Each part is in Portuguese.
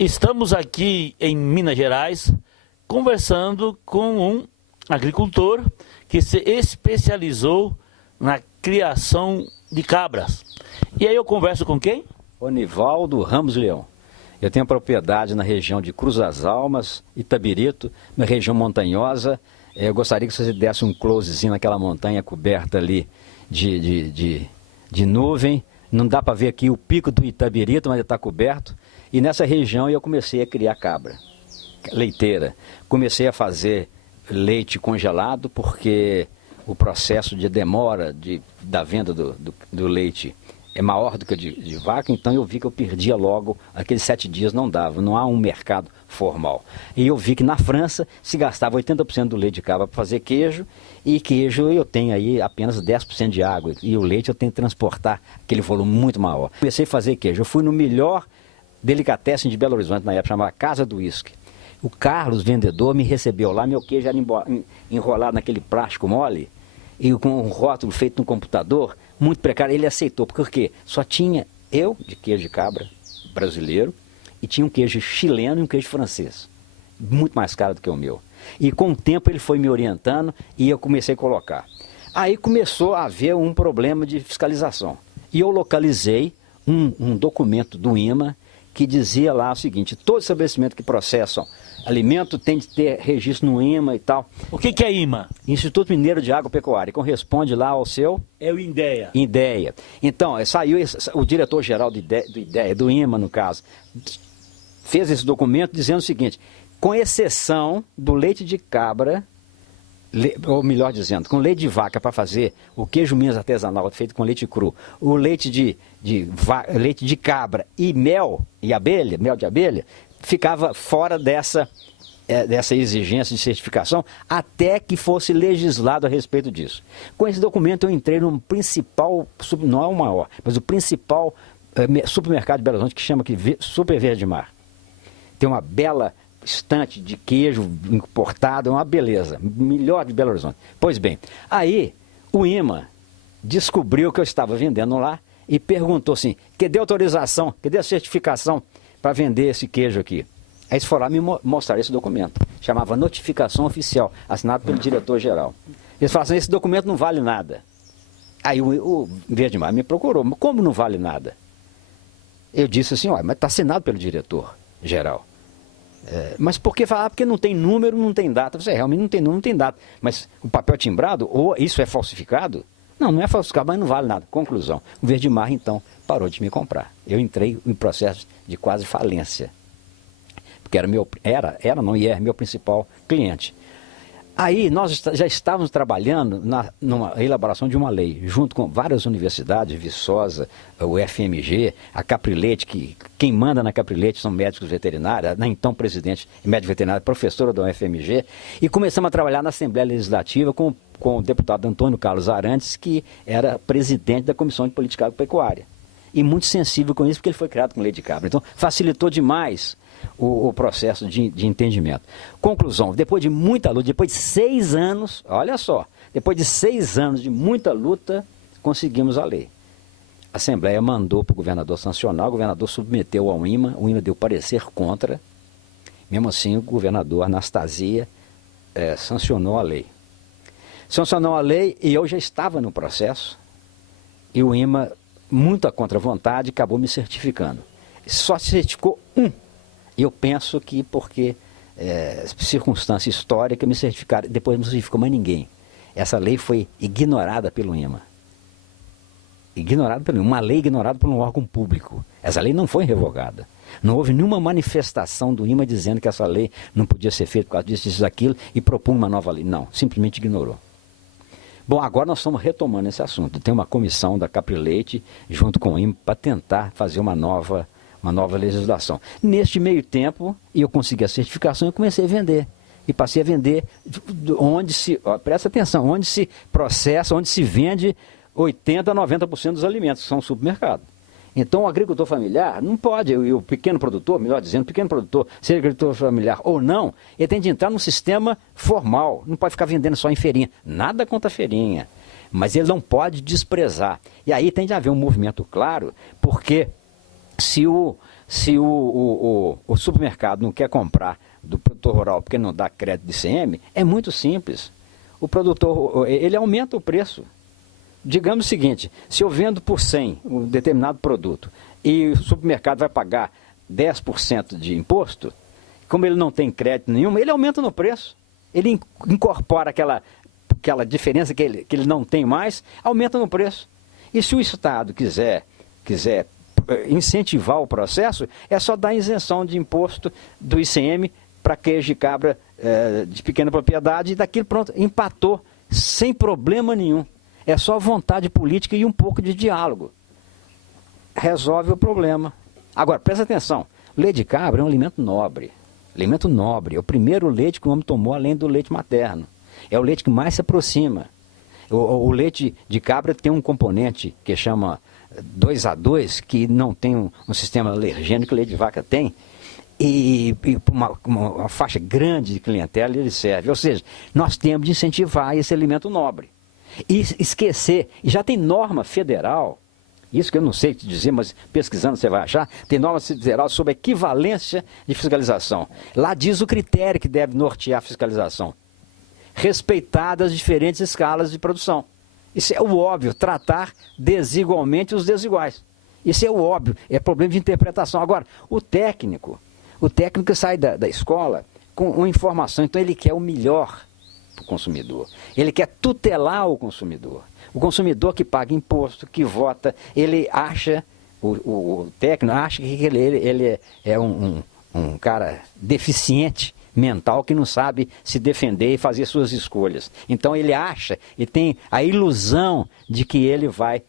Estamos aqui em Minas Gerais conversando com um agricultor que se especializou na criação de cabras. E aí eu converso com quem? Onivaldo Ramos Leão. Eu tenho propriedade na região de Cruz das Almas, Itabirito, na região montanhosa. Eu gostaria que você desse um closezinho naquela montanha coberta ali de nuvem. Não dá para ver aqui o pico do Itabirito, mas ele está coberto. E nessa região eu comecei a criar cabra leiteira. Comecei a fazer leite congelado, porque o processo de demora da venda do leite é maior do que o de vaca, então eu vi que eu perdia logo, aqueles 7 dias não dava, não há um mercado formal. E eu vi que na França se gastava 80% do leite de cabra para fazer queijo, e queijo eu tenho aí apenas 10% de água, e o leite eu tenho que transportar aquele volume muito maior. Comecei a fazer queijo, eu fui no melhor delicatessen de Belo Horizonte na época, chamava Casa do Uísque. O Carlos, vendedor, me recebeu lá, meu queijo era enrolado naquele plástico mole, e com um rótulo feito no computador, muito precário. Ele aceitou, porque só tinha eu de queijo de cabra brasileiro, e tinha um queijo chileno e um queijo francês, muito mais caro do que o meu. E com o tempo ele foi me orientando e eu comecei a colocar. Aí começou a haver um problema de fiscalização. E eu localizei um documento do IMA que dizia lá o seguinte: todo estabelecimento que processam alimento tem de ter registro no IMA e tal. O que é IMA? Instituto Mineiro de Agropecuária, corresponde lá ao seu... É o INDEA. INDEA. Então, saiu o diretor-geral do IMA, no caso, fez esse documento dizendo o seguinte: com exceção do leite de cabra, ou melhor dizendo, com leite de vaca para fazer o queijo Minas artesanal feito com leite cru, o leite leite de cabra e mel de abelha, ficava fora dessa exigência de certificação até que fosse legislado a respeito disso. Com esse documento eu entrei no principal, não é o maior, mas o principal supermercado de Belo Horizonte, que chama aqui Super Verde Mar. Tem uma bela estante de queijo importado, é uma beleza, melhor de Belo Horizonte. Pois bem, aí o IMA descobriu que eu estava vendendo lá e perguntou assim: cadê a autorização, cadê a certificação para vender esse queijo aqui? Aí eles foram lá me mostrar esse documento, chamava notificação oficial, assinado pelo diretor-geral. Eles falaram assim: esse documento não vale nada. Aí o Verde Mar me procurou: mas como não vale nada? Eu disse assim: olha, mas está assinado pelo diretor-geral. Mas por que falar? Porque não tem número, não tem data. Você realmente não tem número, não tem data. Mas o papel timbrado, ou isso é falsificado? Não, não é falsificado, mas não vale nada. Conclusão: o Verde Mar então parou de me comprar. Eu entrei em processo de quase falência, porque era meu principal cliente. Aí nós já estávamos trabalhando numa elaboração de uma lei, junto com várias universidades, Viçosa, o FMG, a Caprilete, que quem manda na Caprilete são médicos veterinários, a então presidente e médico veterinário, professora do FMG, e começamos a trabalhar na Assembleia Legislativa com o deputado Antônio Carlos Arantes, que era presidente da Comissão de Política Agropecuária. E muito sensível com isso, porque ele foi criado com leite de cabra. Então facilitou demais o processo de entendimento. Conclusão: depois de muita luta, depois de 6 anos, olha só, depois de 6 anos de muita luta, conseguimos a lei. A Assembleia mandou para o governador sancionar, o governador submeteu ao IMA, o IMA deu parecer contra, mesmo assim o governador Anastasia sancionou a lei. Sancionou a lei e eu já estava no processo, e o IMA, muito à contra-vontade, acabou me certificando. Só se certificou um. Eu penso que porque circunstância histórica me certificaram, depois não certificou mais ninguém. Essa lei foi ignorada pelo IMA. Uma lei ignorada por um órgão público. Essa lei não foi revogada. Não houve nenhuma manifestação do IMA dizendo que essa lei não podia ser feita por causa disso, disso, daquilo, e propõe uma nova lei. Não, simplesmente ignorou. Bom, agora nós estamos retomando esse assunto. Tem uma comissão da Caprilete, junto com o IMA, para tentar fazer uma nova legislação. Neste meio tempo, eu consegui a certificação e comecei a vender. E passei a vender presta atenção, onde se processa, onde se vende 80% a 90% dos alimentos, que são supermercados. Então o agricultor familiar não pode, o pequeno produtor, melhor dizendo, pequeno produtor, seja agricultor familiar ou não, ele tem de entrar num sistema formal, não pode ficar vendendo só em feirinha. Nada contra a feirinha, mas ele não pode desprezar. E aí tem de haver um movimento claro, porque se se o supermercado não quer comprar do produtor rural porque não dá crédito de ICM, é muito simples. O produtor, ele aumenta o preço. Digamos o seguinte, se eu vendo por 100 um determinado produto e o supermercado vai pagar 10% de imposto, como ele não tem crédito nenhum, ele aumenta no preço. Ele incorpora aquela diferença que ele não tem mais, aumenta no preço. E se o Estado quiser incentivar o processo, é só dar isenção de imposto do ICM para queijo de cabra de pequena propriedade e daquilo pronto, empatou, sem problema nenhum. É só vontade política e um pouco de diálogo. Resolve o problema. Agora, presta atenção, leite de cabra é um alimento nobre. Alimento nobre, é o primeiro leite que o homem tomou além do leite materno. É o leite que mais se aproxima. O leite de cabra tem um componente que chama 2A2, que não tem um sistema alergênico que o leite de vaca tem. E uma faixa grande de clientela ele serve. Ou seja, nós temos de incentivar esse alimento nobre. E esquecer, e já tem norma federal, isso que eu não sei te dizer, mas pesquisando você vai achar, tem norma federal sobre equivalência de fiscalização. Lá diz o critério que deve nortear a fiscalização. Respeitadas as diferentes escalas de produção. Isso é o óbvio, tratar desigualmente os desiguais. Isso é o óbvio, é problema de interpretação. Agora, o técnico sai da escola com uma informação, então ele quer o melhor para o consumidor. Ele quer tutelar o consumidor. O consumidor que paga imposto, que vota, ele acha, o técnico acha que ele é um cara deficiente mental que não sabe se defender e fazer suas escolhas. Então ele acha e tem a ilusão de que ele vai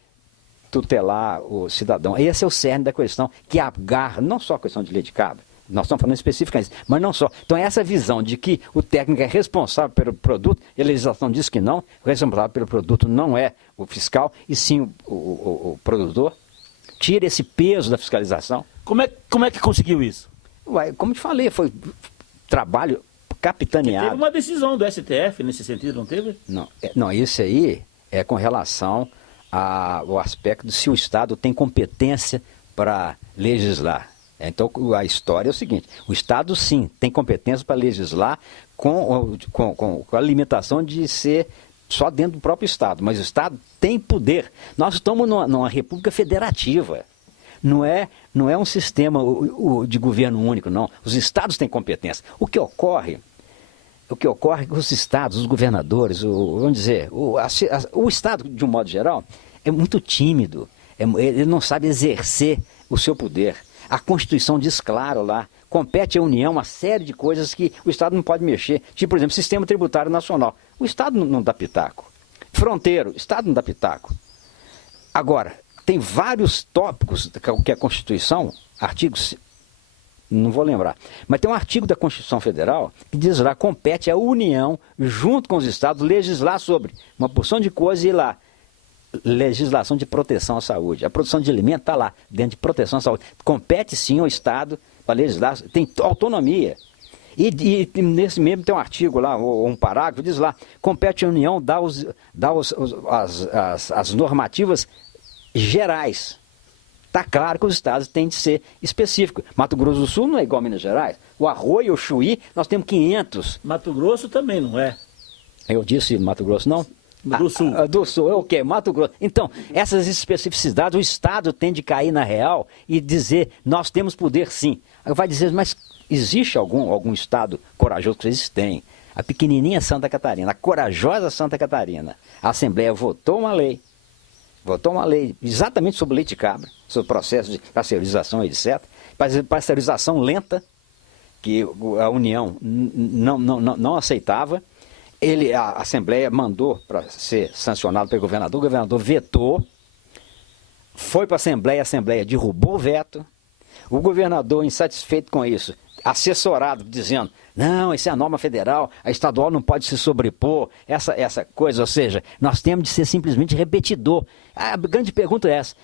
tutelar o cidadão. Esse é o cerne da questão que agarra, não só a questão de leite de cabra, nós estamos falando especificamente, mas não só. Então essa visão de que o técnico é responsável pelo produto, a legislação diz que não, o responsável pelo produto não é o fiscal, e sim o produtor, tira esse peso da fiscalização. Como é que conseguiu isso? Ué, como te falei, foi trabalho capitaneado. Teve uma decisão do STF nesse sentido, não teve? Não, isso aí é com relação ao aspecto de se o Estado tem competência para legislar. Então a história é o seguinte, o Estado sim tem competência para legislar com a limitação de ser só dentro do próprio Estado, mas o Estado tem poder. Nós estamos numa república federativa. Não é um sistema de governo único, não. Os estados têm competência. O que ocorre é que os estados, os governadores, vamos dizer, o Estado, de um modo geral, é muito tímido. Ele não sabe exercer o seu poder. A Constituição diz claro lá, compete à União uma série de coisas que o Estado não pode mexer. Tipo, por exemplo, Sistema Tributário Nacional. O Estado não dá pitaco. Fronteiro, o Estado não dá pitaco. Agora, tem vários tópicos que a Constituição, artigos, não vou lembrar, mas tem um artigo da Constituição Federal que diz lá, compete à União, junto com os Estados, legislar sobre uma porção de coisas e lá, legislação de proteção à saúde. A produção de alimentos está lá, dentro de proteção à saúde. Compete sim ao Estado para legislar, tem autonomia. E nesse mesmo tem um artigo lá, ou um parágrafo, diz lá, compete à União dar as normativas gerais. Está claro que os estados têm de ser específicos. Mato Grosso do Sul não é igual a Minas Gerais. O Arroio, o Chuí, nós temos 500. Mato Grosso também não é. Eu disse Mato Grosso, não? Do Sul. Do Sul, é o quê? Mato Grosso. Então, essas especificidades, o Estado tem de cair na real e dizer, nós temos poder sim. Aí vai dizer, mas existe algum Estado corajoso que vocês têm? A pequenininha Santa Catarina, a corajosa Santa Catarina. A Assembleia votou uma lei exatamente sobre leite de cabra, sobre o processo de pasteurização, etc. Pasteurização lenta, que a União não aceitava. A Assembleia mandou para ser sancionado pelo governador, o governador vetou, foi para a Assembleia derrubou o veto, o governador, insatisfeito com isso, assessorado, dizendo, não, isso é a norma federal, a estadual não pode se sobrepor, essa coisa, ou seja, nós temos de ser simplesmente repetidor. A grande pergunta é essa,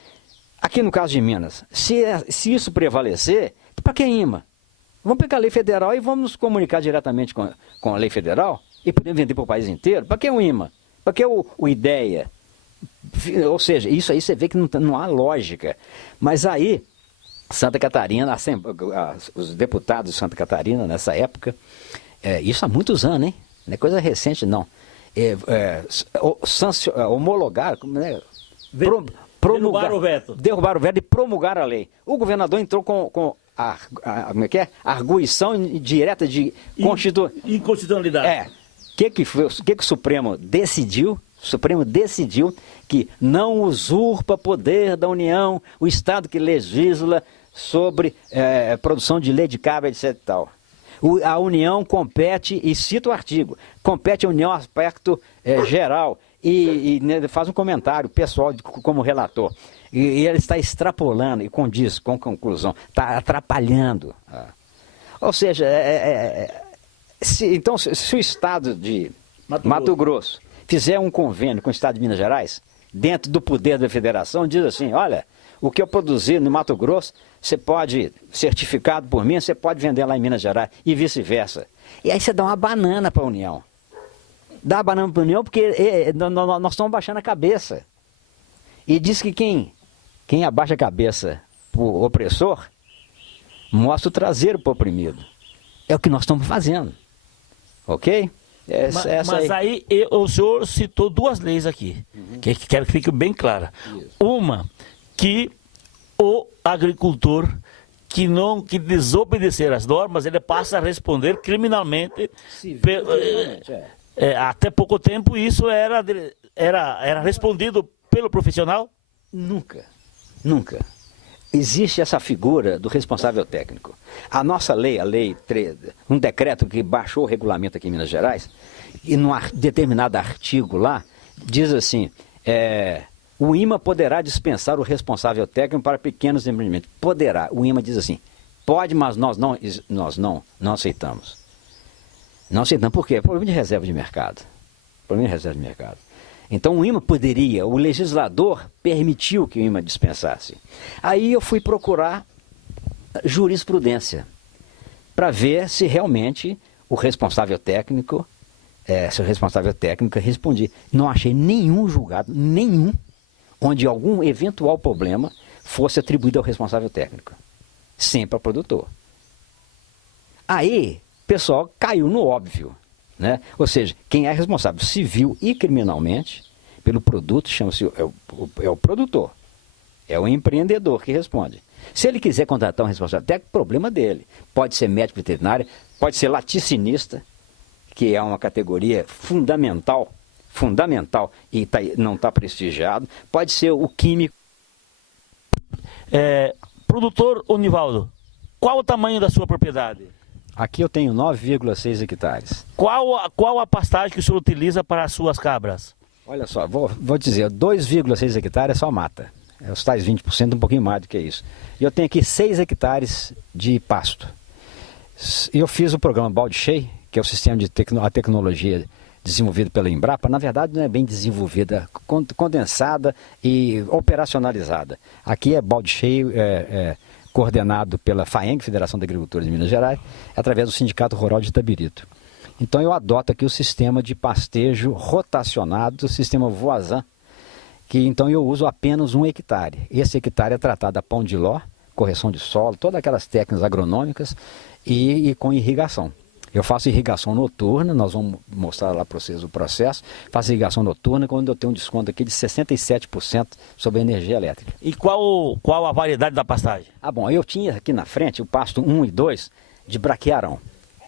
aqui no caso de Minas, se isso prevalecer, para que IMA? Vamos pegar a lei federal e vamos nos comunicar diretamente com a lei federal e podemos vender para o país inteiro? Para que o IMA? Para que o IDEA? Ou seja, isso aí você vê que não há lógica. Mas aí Santa Catarina, os deputados de Santa Catarina, nessa época, isso há muitos anos, hein? Não é coisa recente, não. Homologaram, né? Derrubaram o veto. Derrubaram o veto e promulgaram a lei. O governador entrou com como é que é? Arguição direta de inconstitucionalidade. O que o Supremo decidiu? O Supremo decidiu que não usurpa poder da União o Estado que legisla sobre produção de leite de cabra, etc. e tal. A União compete, e cita o artigo, compete à União aspecto geral, e faz um comentário pessoal como relator. E ele está extrapolando e condiz com a conclusão, está atrapalhando. Ou seja, então, se o Estado de Mato Grosso fizer um convênio com o Estado de Minas Gerais, dentro do poder da federação, diz assim, olha, o que eu produzir no Mato Grosso, você pode, certificado por mim, você pode vender lá em Minas Gerais e vice-versa. E aí você dá uma banana para a União. Dá a banana para a União porque nós estamos baixando a cabeça. E diz que quem abaixa a cabeça para o opressor, mostra o traseiro para o oprimido. É o que nós estamos fazendo. Ok? Mas aí o senhor citou duas leis aqui, que quero que fique bem clara. Isso. Uma, que o agricultor que desobedecer as normas, ele passa a responder criminalmente. Até pouco tempo isso era respondido pelo profissional? Nunca. Existe essa figura do responsável técnico. A nossa lei, um decreto que baixou o regulamento aqui em Minas Gerais, e num determinado artigo lá, diz assim, o IMA poderá dispensar o responsável técnico para pequenos empreendimentos. Poderá. O IMA diz assim, pode, mas nós não aceitamos. Não aceitamos por quê? É problema de reserva de mercado. Então o IMA poderia, o legislador permitiu que o IMA dispensasse. Aí eu fui procurar jurisprudência para ver se realmente o responsável técnico, respondia. Não achei nenhum julgado, onde algum eventual problema fosse atribuído ao responsável técnico. Sempre ao produtor. Aí, o pessoal caiu no óbvio. Né? Ou seja, quem é responsável civil e criminalmente pelo produto chama-se o produtor, é o empreendedor que responde. Se ele quiser contratar um responsável técnico, problema dele. Pode ser médico veterinário, pode ser laticinista, que é uma categoria fundamental e não está prestigiado, pode ser o químico. Produtor Onivaldo, qual o tamanho da sua propriedade? Aqui eu tenho 9,6 hectares. Qual a pastagem que o senhor utiliza para as suas cabras? Olha só, vou dizer, 2,6 hectares é só mata. É os tais 20%, um pouquinho mais do que isso. E eu tenho aqui 6 hectares de pasto. Eu fiz o programa Balde Cheio, que é o sistema a tecnologia desenvolvida pela Embrapa. Na verdade não é bem desenvolvida, condensada e operacionalizada. Aqui é Balde Cheio, coordenado pela FAENG, Federação da Agricultura de Minas Gerais, através do Sindicato Rural de Itabirito. Então eu adoto aqui o sistema de pastejo rotacionado, o sistema Voisin, que então eu uso apenas 1 hectare. Esse hectare é tratado a pão de ló, correção de solo, todas aquelas técnicas agronômicas e com irrigação. Eu faço irrigação noturna, nós vamos mostrar lá para vocês o processo. Faço irrigação noturna quando eu tenho um desconto aqui de 67% sobre a energia elétrica. E qual a variedade da pastagem? Bom, eu tinha aqui na frente o pasto 1 e 2 de braquiarão.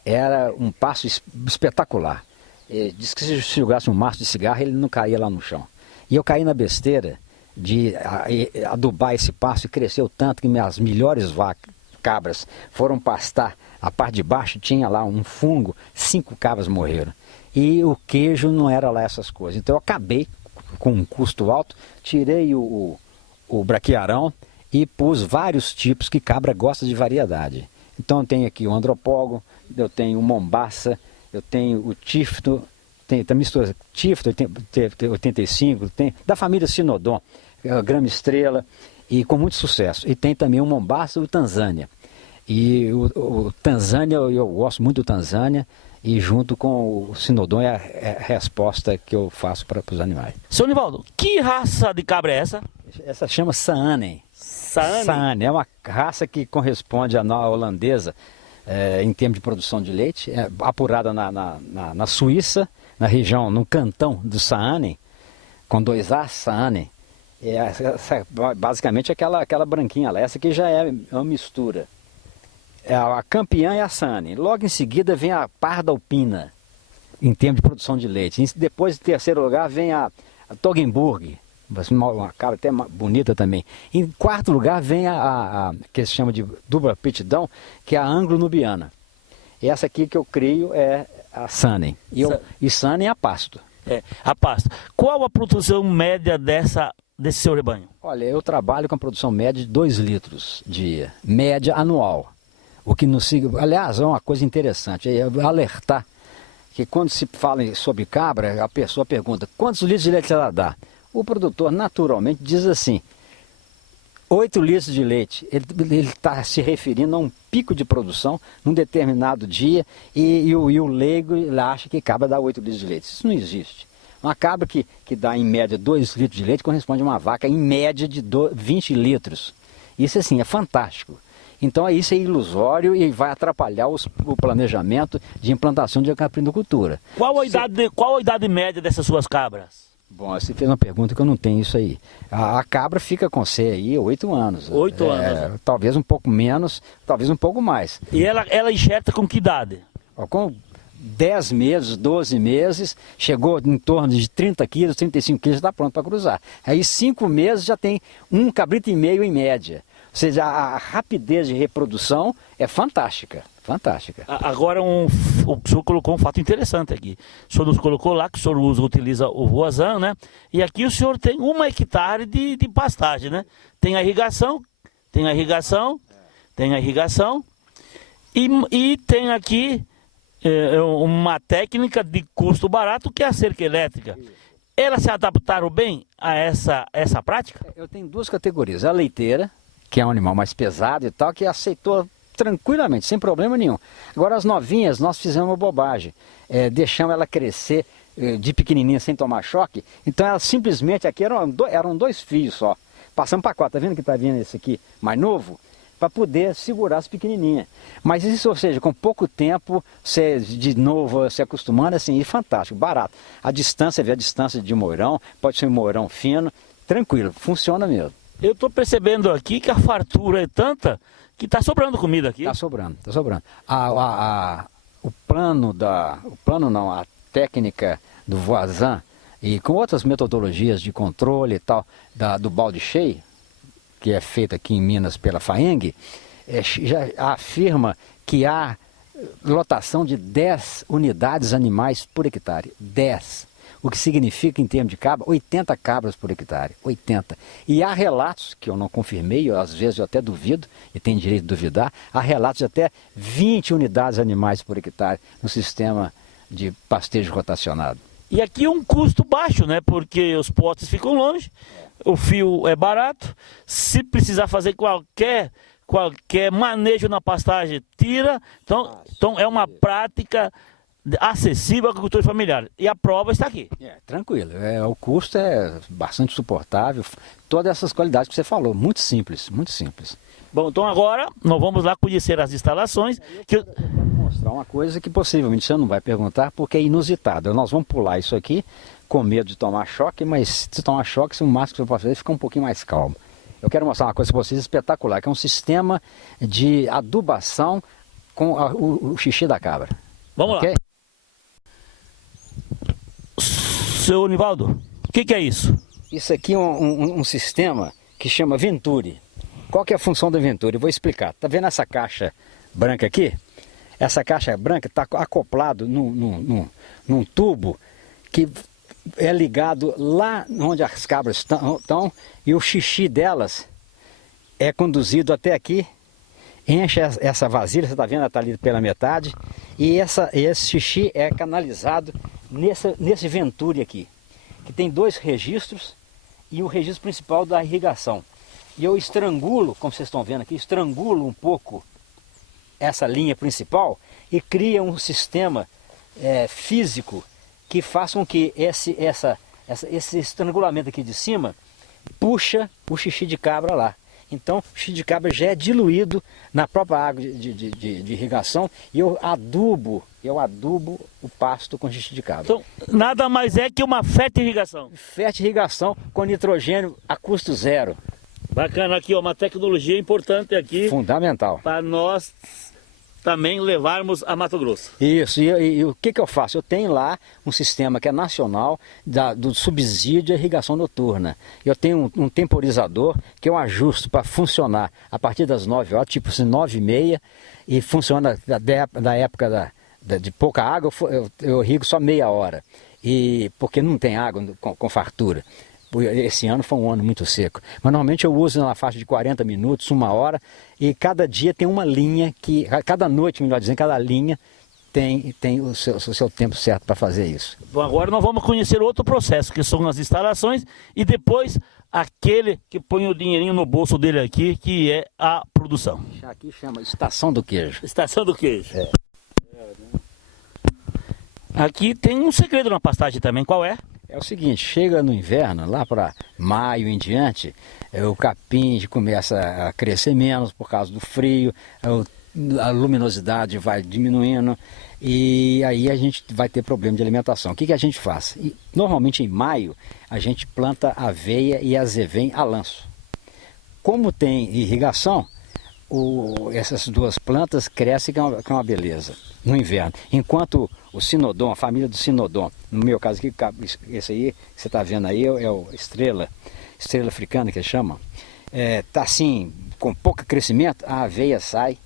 Era um pasto espetacular. Diz que se jogasse um maço de cigarro, ele não caía lá no chão. E eu caí na besteira de adubar esse pasto e cresceu tanto que minhas melhores cabras foram pastar. A parte de baixo tinha lá um fungo, 5 cabras morreram. E o queijo não era lá essas coisas. Então eu acabei com um custo alto, tirei o braquiarão e pus vários tipos que cabra gosta de variedade. Então eu tenho aqui o andropógon, eu tenho o mombaça, eu tenho o tifto, tem mistura tifto 85, tem da família Sinodon, a grama estrela, e com muito sucesso. E tem também o mombaça e o Tanzânia. E o Tanzânia, eu gosto muito do Tanzânia, e junto com o Sinodon é a resposta que eu faço para os animais. Seu Nivaldo, que raça de cabra é essa? Essa chama Saanen. Saane? Saane é uma raça que corresponde à holandesa em termos de produção de leite, apurada na Suíça, na região, no cantão do Saane, com 2 A, Saane. Basicamente aquela branquinha lá, essa aqui já é uma mistura. A campeã é a Saane. Logo em seguida vem a Parda Alpina, em termos de produção de leite. Depois, em terceiro lugar, vem a Toggenburg, uma cabra até bonita também. Em quarto lugar vem a que se chama de dupla aptidão, que é a anglo-nubiana. Essa aqui que eu crio é a Saane. E Saane é a pasto. A pasto. Qual a produção média desse seu rebanho? Olha, eu trabalho com a produção média de 2 litros dia, média anual. O que nos siga, aliás, é uma coisa interessante, é alertar que quando se fala sobre cabra, a pessoa pergunta quantos litros de leite ela dá. O produtor naturalmente diz assim, 8 litros de leite. Ele está se referindo a um pico de produção num determinado dia e o leigo acha que cabra dá 8 litros de leite. Isso não existe. Uma cabra que dá em média 2 litros de leite corresponde a uma vaca em média de 20 litros. Isso assim é fantástico. Então isso é ilusório e vai atrapalhar o planejamento de implantação de caprinocultura. Qual a idade média dessas suas cabras? Bom, você fez uma pergunta que eu não tenho isso aí. A cabra fica com você aí 8 anos. 8 anos. Talvez um pouco menos, talvez um pouco mais. E ela enxerta com que idade? Com 10 meses, 12 meses, chegou em torno de 30 quilos, 35 quilos, está pronto para cruzar. Aí 5 meses já tem 1 cabrito e meio em média. Ou seja, a rapidez de reprodução é fantástica, fantástica. Agora, o senhor colocou um fato interessante aqui. O senhor nos colocou lá que o senhor utiliza o Voisin, né? E aqui o senhor tem 1 hectare de pastagem, né? Tem a irrigação, e tem aqui uma técnica de custo barato que é a cerca elétrica. Elas se adaptaram bem a essa prática? Eu tenho 2 categorias. A leiteira, que é um animal mais pesado e tal, que aceitou tranquilamente, sem problema nenhum. Agora as novinhas, nós fizemos uma bobagem, deixamos ela crescer de pequenininha sem tomar choque, então elas simplesmente, aqui eram 2 fios só, passamos para 4, tá vendo que tá vindo esse aqui mais novo? Para poder segurar as pequenininhas. Mas isso, ou seja, com pouco tempo, você de novo se acostumando, assim, é fantástico, barato. A distância, vê a distância de mourão, pode ser um mourão fino, tranquilo, funciona mesmo. Eu estou percebendo aqui que a fartura é tanta que está sobrando comida aqui. Está sobrando, está sobrando. A técnica do Voisin e com outras metodologias de controle e tal, do balde cheio, que é feita aqui em Minas pela FAENG, já afirma que há lotação de 10 unidades animais por hectare. 10. O que significa, em termos de cabra, 80 cabras por hectare. 80. E há relatos, que eu não confirmei, às vezes eu até duvido, e tenho direito de duvidar, há relatos de até 20 unidades animais por hectare no sistema de pastejo rotacionado. E aqui é um custo baixo, né? Porque os postes ficam longe, o fio é barato, se precisar fazer qualquer manejo na pastagem, tira. Então é uma prática acessível à agricultura familiar. E a prova está aqui. Tranquilo. O custo é bastante suportável. Todas essas qualidades que você falou. Muito simples, muito simples. Bom, então agora nós vamos lá conhecer as instalações. Eu vou mostrar uma coisa que possivelmente você não vai perguntar, porque é inusitada. Nós vamos pular isso aqui com medo de tomar choque, mas se tomar choque, o máximo que você pode fazer é ficar um pouquinho mais calmo. Eu quero mostrar uma coisa para vocês espetacular, que é um sistema de adubação com o xixi da cabra. Vamos lá. Seu Nivaldo, o que é isso? Isso aqui é um sistema que chama Venturi. Qual que é a função da Venturi? Eu vou explicar. Tá vendo essa caixa branca aqui? Essa caixa branca está acoplado num tubo que é ligado lá onde as cabras estão e o xixi delas é conduzido até aqui, enche essa vasilha, você está vendo, ela está ali pela metade, e esse xixi é canalizado nesse Venturi aqui, que tem 2 registros e o registro principal da irrigação. E eu estrangulo, como vocês estão vendo aqui, estrangulo um pouco essa linha principal e cria um sistema físico que faça com que esse estrangulamento aqui de cima puxa o xixi de cabra lá. Então o xixi de cabra já é diluído na própria água de irrigação e eu adubo o pasto com xixi de cabra. Então, nada mais é que uma fertirrigação. Fertirrigação com nitrogênio a custo zero. Bacana aqui, ó, uma tecnologia importante aqui. Fundamental. Para nós também levarmos a Mato Grosso. Isso, e o que eu faço? Eu tenho lá um sistema que é nacional do subsídio à irrigação noturna. Eu tenho um temporizador que eu ajusto para funcionar a partir das 9 horas, tipo assim, 9h30, e funciona da época de pouca água, eu irrigo só meia hora, porque não tem água com fartura. Esse ano foi um ano muito seco, mas normalmente eu uso na faixa de 40 minutos, 1 hora, e cada dia tem uma linha cada noite, melhor dizendo, cada linha tem o seu tempo certo para fazer isso. Bom, agora nós vamos conhecer outro processo, que são as instalações, e depois aquele que põe o dinheirinho no bolso dele aqui, que é a produção. Aqui chama Estação do Queijo. Estação do Queijo. É. Aqui tem um segredo na pastagem também, qual é? É o seguinte, chega no inverno, lá para maio em diante, o capim começa a crescer menos por causa do frio, a luminosidade vai diminuindo e aí a gente vai ter problema de alimentação. O que a gente faz? Normalmente em maio a gente planta aveia e azevém a lanço. Como tem irrigação, essas duas plantas crescem com uma beleza no inverno. Enquanto o sinodon, a família do sinodon, no meu caso aqui, esse aí que você está vendo aí é o estrela africana que eles chamam, está assim, com pouco crescimento, a aveia sai,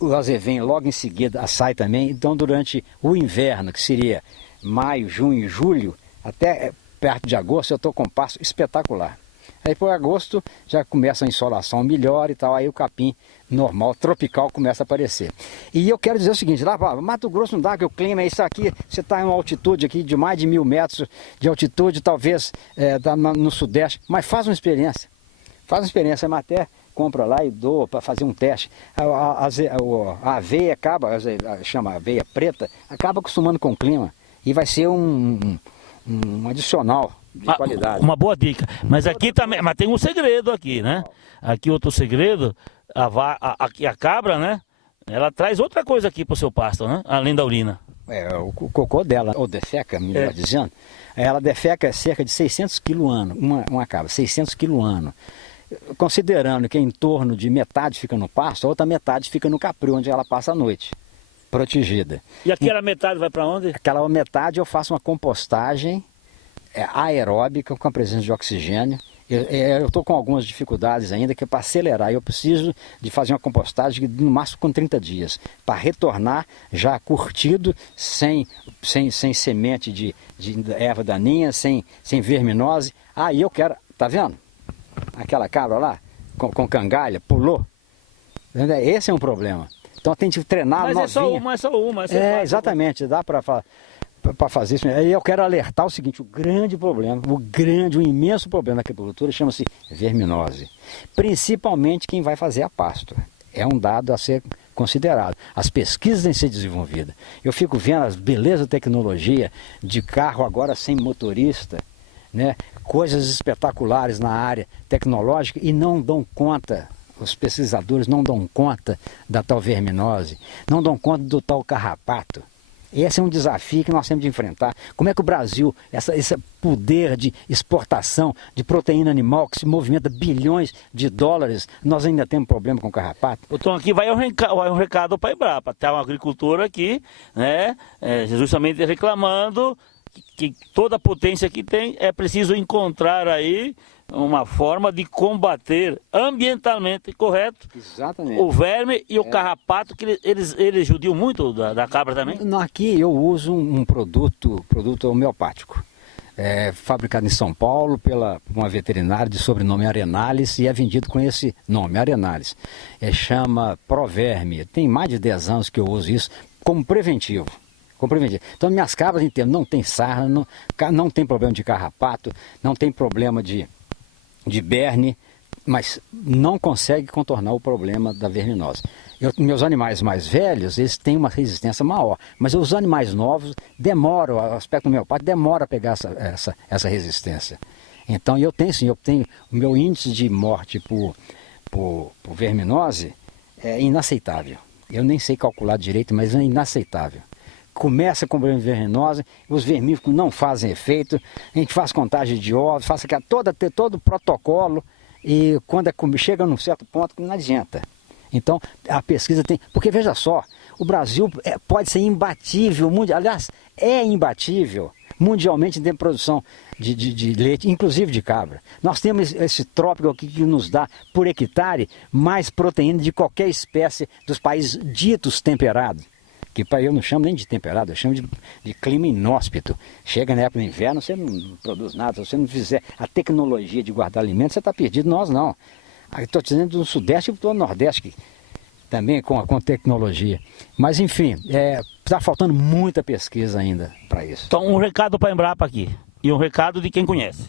o azevém logo em seguida sai também. Então durante o inverno, que seria maio, junho e julho, até perto de agosto, eu estou com um pasto espetacular. Aí por agosto já começa a insolação melhor e tal, aí o capim normal, tropical, começa a aparecer. E eu quero dizer o seguinte, lá Mato Grosso não dá, que o clima é isso aqui, você está em uma altitude aqui de mais de 1000 metros de altitude, talvez no sudeste, mas faz uma experiência, a matéria compra lá e doa para fazer um teste. A aveia chama aveia preta, acaba acostumando com o clima e vai ser um adicional de qualidade. Uma boa dica. Mas aqui também, mas tem um segredo aqui, né? Aqui outro segredo, a cabra, né? Ela traz outra coisa aqui para o seu pasto, né? Além da urina. O cocô dela, ou defeca, melhor dizendo, ela defeca cerca de 600 kg ano, uma cabra, 600 kg ano. Considerando que em torno de metade fica no pasto, a outra metade fica no capri, onde ela passa a noite, protegida. E aquela metade vai para onde? Aquela metade eu faço uma compostagem aeróbica com a presença de oxigênio. Eu estou com algumas dificuldades ainda, que é para acelerar. Eu preciso de fazer uma compostagem no máximo com 30 dias, para retornar já curtido, sem semente de erva daninha, sem verminose. Aí eu quero, tá vendo? Aquela cabra lá, com cangalha, pulou. Esse é um problema. Então tem que treinar novinha. Mas é só uma. Exatamente, dá para fazer isso. E eu quero alertar o seguinte, o imenso problema da agricultura chama-se verminose. Principalmente quem vai fazer a pasto. É um dado a ser considerado. As pesquisas têm que ser desenvolvidas. Eu fico vendo as belezas da tecnologia de carro agora sem motorista, né? Coisas espetaculares na área tecnológica e não dão conta. Os pesquisadores não dão conta da tal verminose, não dão conta do tal carrapato. Esse é um desafio que nós temos de enfrentar. Como é que o Brasil, esse poder de exportação de proteína animal que se movimenta bilhões de dólares, nós ainda temos problema com o carrapato? Então aqui vai um recado para a Embrapa. Está um agricultor aqui, né, justamente reclamando que toda a potência que tem, é preciso encontrar aí uma forma de combater ambientalmente correto. Exatamente. O verme e o carrapato, que eles judiam muito da cabra também? Aqui eu uso um produto homeopático, fabricado em São Paulo pela uma veterinária de sobrenome Arenales e é vendido com esse nome, Arenales. Chama Proverme. Tem mais de 10 anos que eu uso isso como preventivo. Então minhas cabras inteiras não tem sarna, não tem problema de carrapato, não tem problema de berne, mas não consegue contornar o problema da verminose. Meus animais mais velhos, eles têm uma resistência maior, mas os animais novos demoram, o aspecto homeopático demora a pegar essa resistência. Então eu tenho o meu índice de morte por verminose é inaceitável. Eu nem sei calcular direito, mas é inaceitável. Começa com verminose, os vermífugos não fazem efeito, a gente faz contagem de ovos, faz todo o protocolo, e quando chega num certo ponto, não adianta. Então, a pesquisa tem... Porque, veja só, o Brasil pode ser imbatível, aliás, é imbatível mundialmente em termos de produção de leite, inclusive de cabra. Nós temos esse trópico aqui que nos dá, por hectare, mais proteína de qualquer espécie dos países ditos temperados. Que eu não chamo nem de temperado, eu chamo de clima inóspito. Chega na época do inverno, você não produz nada. Se você não fizer a tecnologia de guardar alimentos, você está perdido. Nós não. Estou dizendo do Sudeste e do Nordeste, que também com tecnologia. Mas, enfim, está faltando muita pesquisa ainda para isso. Então, um recado para a Embrapa aqui, e um recado de quem conhece.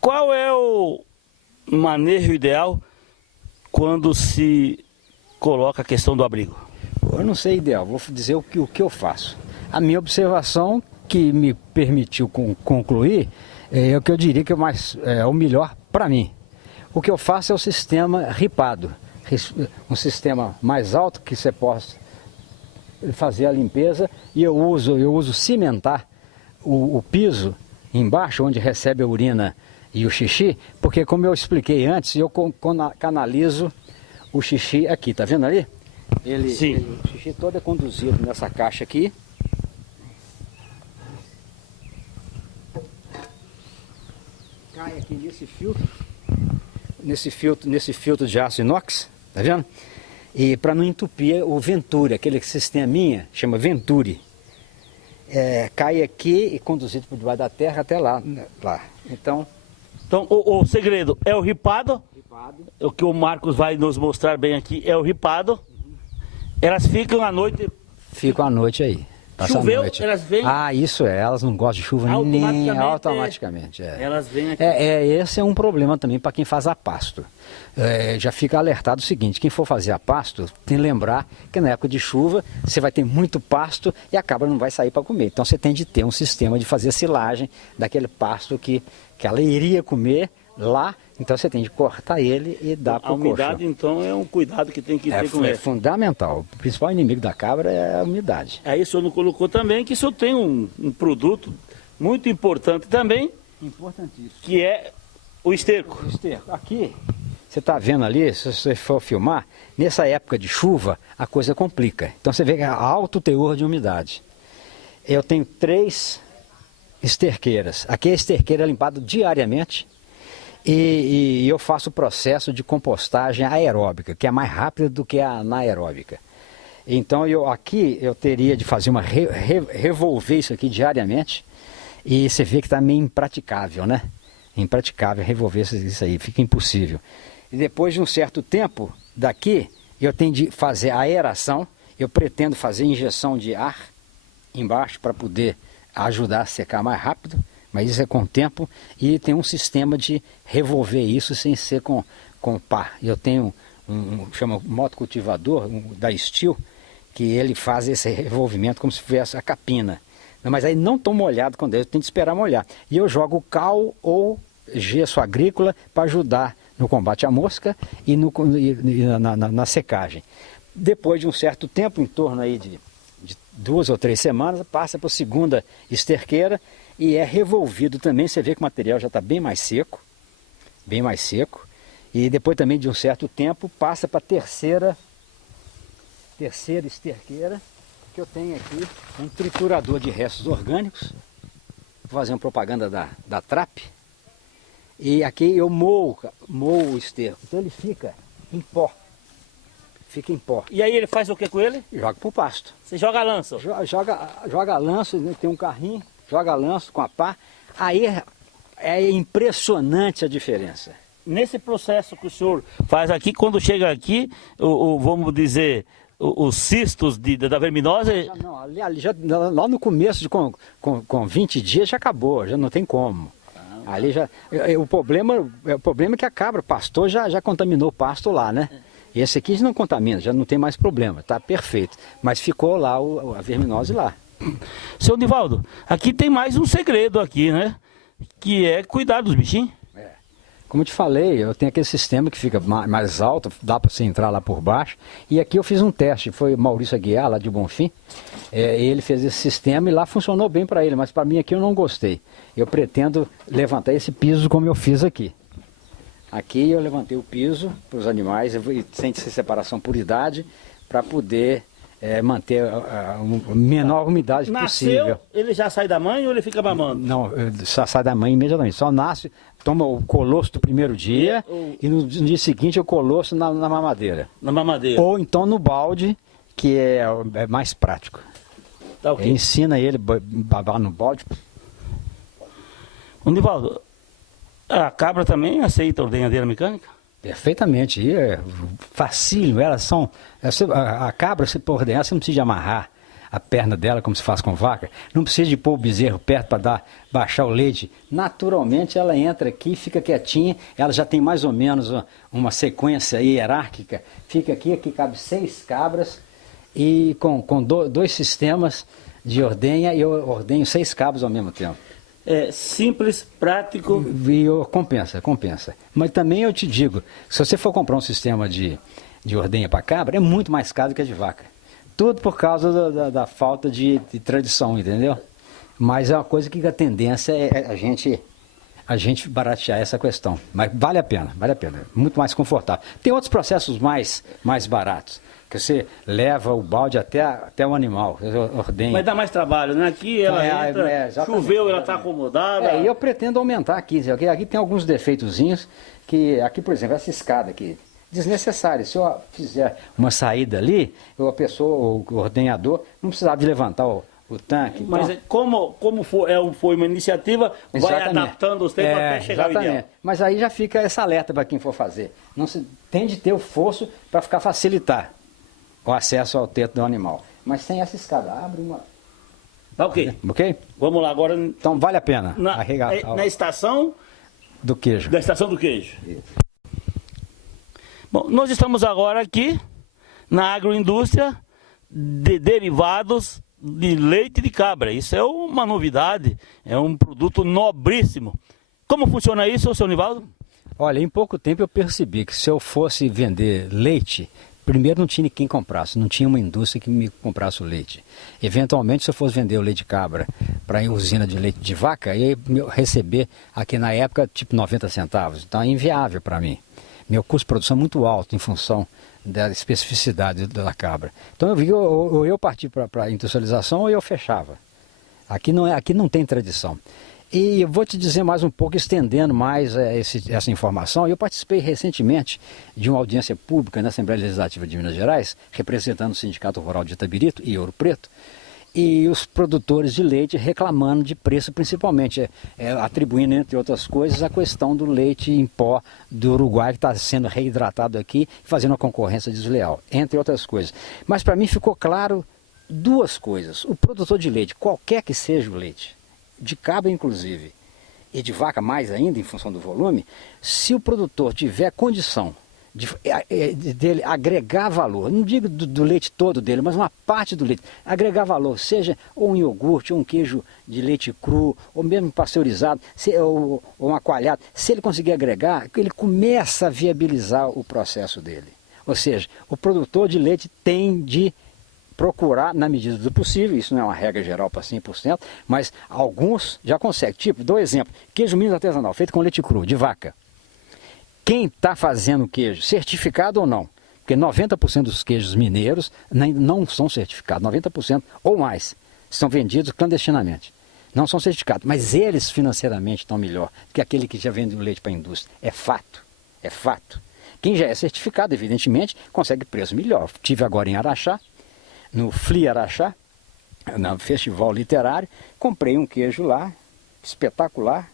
Qual é o manejo ideal quando se coloca a questão do abrigo? Eu não sei ideal, vou dizer o que eu faço. A minha observação, que me permitiu concluir, é o que eu diria que é o melhor para mim. O que eu faço é o sistema ripado, um sistema mais alto que você possa fazer a limpeza, e eu uso cimentar o piso embaixo, onde recebe a urina e o xixi, porque, como eu expliquei antes, eu canalizo o xixi aqui, tá vendo ali? O xixi todo é conduzido nessa caixa aqui. Cai aqui nesse filtro de aço inox, tá vendo? E para não entupir o Venturi, aquele sisteminha, chama Venturi. Cai aqui e conduzido por debaixo da terra até lá. Então o segredo é o ripado. O que o Marcos vai nos mostrar bem aqui é o ripado. Elas ficam à noite. Ficam à noite aí. Choveu, elas vêm. Isso elas não gostam de chuva nem automaticamente. Elas vêm aqui. Esse é um problema também para quem faz a pasto. Já fica alertado o seguinte: quem for fazer a pasto tem que lembrar que na época de chuva você vai ter muito pasto e a cabra não vai sair para comer. Então você tem de ter um sistema de fazer silagem daquele pasto que ela iria comer lá. Então você tem de cortar ele e dar para o coxo. A umidade, então, é um cuidado que tem que ter com ele. É fundamental. O principal inimigo da cabra é a umidade. Aí o senhor não colocou também que o senhor tem um produto muito importante também. Importantíssimo. Que é o esterco. O esterco. Aqui, você está vendo ali, se você for filmar, nessa época de chuva, a coisa complica. Então você vê que há alto teor de umidade. Eu tenho 3 esterqueiras. Aqui a esterqueira é limpada diariamente. E eu faço o processo de compostagem aeróbica, que é mais rápido do que a anaeróbica. Então aqui eu teria de fazer revolver isso aqui diariamente, e você vê que está meio impraticável, né? Impraticável revolver isso aí, fica impossível. E depois de um certo tempo daqui, eu tenho de fazer a aeração, eu pretendo fazer injeção de ar embaixo para poder ajudar a secar mais rápido. Mas isso é com o tempo, e tem um sistema de revolver isso sem ser com pá. Eu tenho chama motocultivador da Steel, que ele faz esse revolvimento como se fosse a capina. Mas aí não tão molhado quando eu tenho de esperar molhar. E eu jogo cal ou gesso agrícola para ajudar no combate à mosca e na secagem. Depois de um certo tempo, em torno aí de 2 ou 3 semanas, passa para a segunda esterqueira, e é revolvido também. Você vê que o material já está bem mais seco, e depois também de um certo tempo passa para a terceira esterqueira, que eu tenho aqui um triturador de restos orgânicos. Vou fazer uma propaganda da TRAP, e aqui eu moo o esterco, então ele fica em pó. E aí ele faz o que com ele? Joga para o pasto. Você joga lanço? Joga lanço, né? Tem um carrinho, joga lanço com a pá. Aí é impressionante a diferença. Nesse processo que o senhor faz aqui, quando chega aqui, vamos dizer, os cistos da verminose... Lá no começo, com 20 dias, já acabou, já não tem como. Ali já, o problema é que a cabra, o pastor, já contaminou o pasto lá, né? Esse aqui não contamina, já não tem mais problema, está perfeito. Mas ficou lá a verminose lá. Seu Nivaldo, aqui tem mais um segredo aqui, né? Que é cuidar dos bichinhos. Como eu te falei, eu tenho aquele sistema que fica mais alto, dá para você entrar lá por baixo. E aqui eu fiz um teste, foi o Maurício Aguiar, lá de Bonfim. Ele fez esse sistema e lá funcionou bem para ele, mas para mim aqui eu não gostei. Eu pretendo levantar esse piso como eu fiz aqui. Aqui eu levantei o piso para os animais, sem separação por idade, para poder manter a menor umidade possível. Nasceu, ele já sai da mãe ou ele fica mamando? Não, só sai da mãe imediatamente. Só nasce, toma o colosso do primeiro dia e no dia seguinte o colosso na mamadeira. Na mamadeira. Ou então no balde, que é mais prático. Tá, okay. Ensina ele a babar no balde. O Nivaldo, a cabra também aceita ordenhadeira mecânica? Perfeitamente, e é facílimo. Elas são. A cabra, se por ordenhar, você não precisa de amarrar a perna dela como se faz com vaca. Não precisa de pôr o bezerro perto para baixar o leite. Naturalmente ela entra aqui, fica quietinha. Ela já tem mais ou menos uma sequência hierárquica. Fica aqui cabe 6 cabras e com 2 sistemas de ordenha e eu ordenho 6 cabras ao mesmo tempo. É simples, prático. E compensa. Mas também eu te digo, se você for comprar um sistema de ordenha para cabra, é muito mais caro que a de vaca. Tudo por causa da falta de tradição, entendeu? Mas é uma coisa que a tendência é a gente baratear essa questão. Mas vale a pena, muito mais confortável. Tem outros processos mais baratos, que você leva o balde até o animal, ordenha. Mas dá mais trabalho, né? Aqui ela entra, choveu, ela está acomodada. E eu pretendo aumentar aqui. Aqui tem alguns defeitozinhos, que aqui, por exemplo, essa escada aqui, desnecessário. Se eu fizer uma saída ali, a pessoa, o ordenhador, não precisava de levantar o tanque. Mas então, como foi uma iniciativa, vai adaptando os tempos até chegar ao ideal. Mas aí já fica essa alerta para quem for fazer. Não se tem de ter o fosso para facilitar o acesso ao teto do animal. Mas sem essa escada, abre uma... Tá ok. Ok? Vamos lá agora. Então vale a pena na estação do queijo. Da estação do queijo. Isso. Bom, nós estamos agora aqui na agroindústria de derivados de leite de cabra. Isso é uma novidade, é um produto nobríssimo. Como funciona isso, seu Nivaldo? Olha, em pouco tempo eu percebi que se eu fosse vender leite, primeiro não tinha quem comprasse, não tinha uma indústria que me comprasse o leite. Eventualmente, se eu fosse vender o leite de cabra para a usina de leite de vaca, eu ia receber aqui na época tipo 90 centavos. Então é inviável para mim. Meu custo de produção é muito alto em função da especificidade da cabra. Então eu vi que ou eu parti para a industrialização ou eu fechava. Aqui não tem tradição. E eu vou te dizer mais um pouco, estendendo mais essa informação. Eu participei recentemente de uma audiência pública na Assembleia Legislativa de Minas Gerais, representando o Sindicato Rural de Itabirito e Ouro Preto, e os produtores de leite reclamando de preço, principalmente atribuindo, entre outras coisas, a questão do leite em pó do Uruguai, que está sendo reidratado aqui, fazendo uma concorrência desleal, entre outras coisas. Mas para mim ficou claro 2 coisas. O produtor de leite, qualquer que seja o leite, de cabra inclusive, e de vaca mais ainda, em função do volume, se o produtor tiver condição dele agregar valor, não digo do leite todo dele, mas uma parte do leite, agregar valor, seja ou um iogurte, ou um queijo de leite cru, ou mesmo pasteurizado, ou um aqualhado, se ele conseguir agregar, ele começa a viabilizar o processo dele. Ou seja, o produtor de leite tem de procurar, na medida do possível, isso não é uma regra geral para 100%, mas alguns já conseguem. Tipo, dou exemplo, queijo Minas artesanal, feito com leite cru, de vaca. Quem está fazendo queijo, certificado ou não? Porque 90% dos queijos mineiros não são certificados, 90% ou mais são vendidos clandestinamente. Não são certificados, mas eles financeiramente estão melhor que aquele que já vende o leite para a indústria. É fato, é fato. Quem já é certificado, evidentemente, consegue preço melhor. Tive agora em Araxá, no FLI Araxá, no Festival Literário, comprei um queijo lá, espetacular,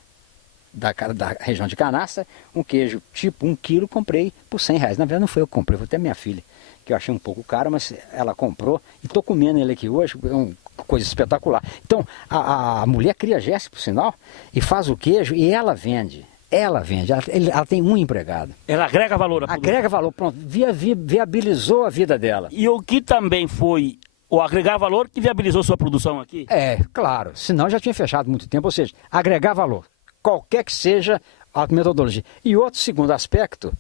da região de Canaça, um queijo tipo 1 quilo, comprei por R$100. Na verdade não foi eu que comprei, foi até minha filha, que eu achei um pouco caro, mas ela comprou e estou comendo ele aqui hoje, é uma coisa espetacular. Então a mulher cria Jéssica, por sinal, e faz o queijo e ela vende. Ela tem um empregado. Ela agrega valor à produção. Agrega valor, pronto, viabilizou a vida dela. E o que também foi o agregar valor que viabilizou sua produção aqui? Claro, senão já tinha fechado há muito tempo, ou seja, agregar valor. Qualquer que seja A metodologia. E outro segundo aspecto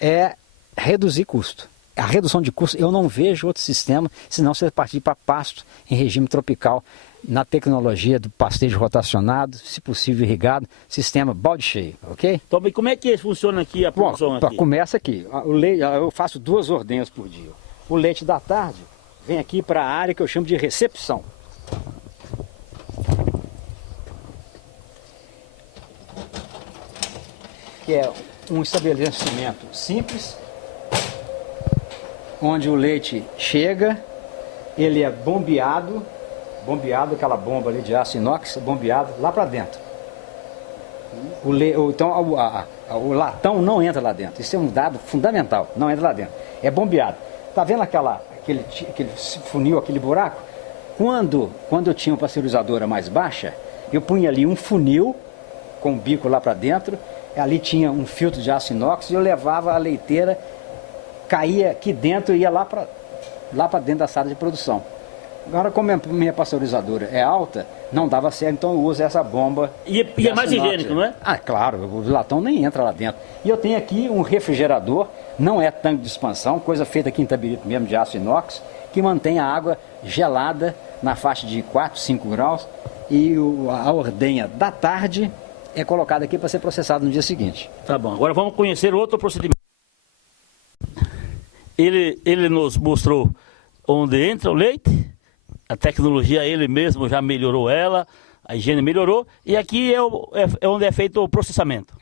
é reduzir custo. A redução de custo, eu não vejo outro sistema, senão você partir para pasto em regime tropical, na tecnologia do pastejo rotacionado, se possível irrigado, sistema balde cheio, ok? Então, e como é que funciona aqui a produção? Bom, começa aqui. O leite, eu faço 2 ordenhas por dia. O leite da tarde vem aqui para a área que eu chamo de recepção. Que é um estabelecimento simples, onde o leite chega, ele é bombeado, aquela bomba ali de aço inox, bombeado lá para dentro. Então o latão não entra lá dentro, isso é um dado fundamental, não entra lá dentro, é bombeado. Tá vendo aquele funil, aquele buraco? Quando eu tinha uma pasteurizadora mais baixa, eu punha ali um funil com um bico lá para dentro, ali tinha um filtro de aço inox e eu levava a leiteira, caía aqui dentro e ia lá para dentro da sala de produção. Agora, como a minha pasteurizadora é alta, não dava certo, então eu uso essa bomba. E é mais higiênico, não é? Ah, claro, o latão nem entra lá dentro. E eu tenho aqui um refrigerador, não é tanque de expansão, coisa feita aqui em Itabirito mesmo, de aço inox, que mantém a água gelada na faixa de 4, 5 graus. E a ordenha da tarde é colocada aqui para ser processada no dia seguinte. Tá bom, agora vamos conhecer outro procedimento. Ele nos mostrou onde entra o leite, a tecnologia ele mesmo já melhorou ela, a higiene melhorou, e aqui é onde é feito o processamento.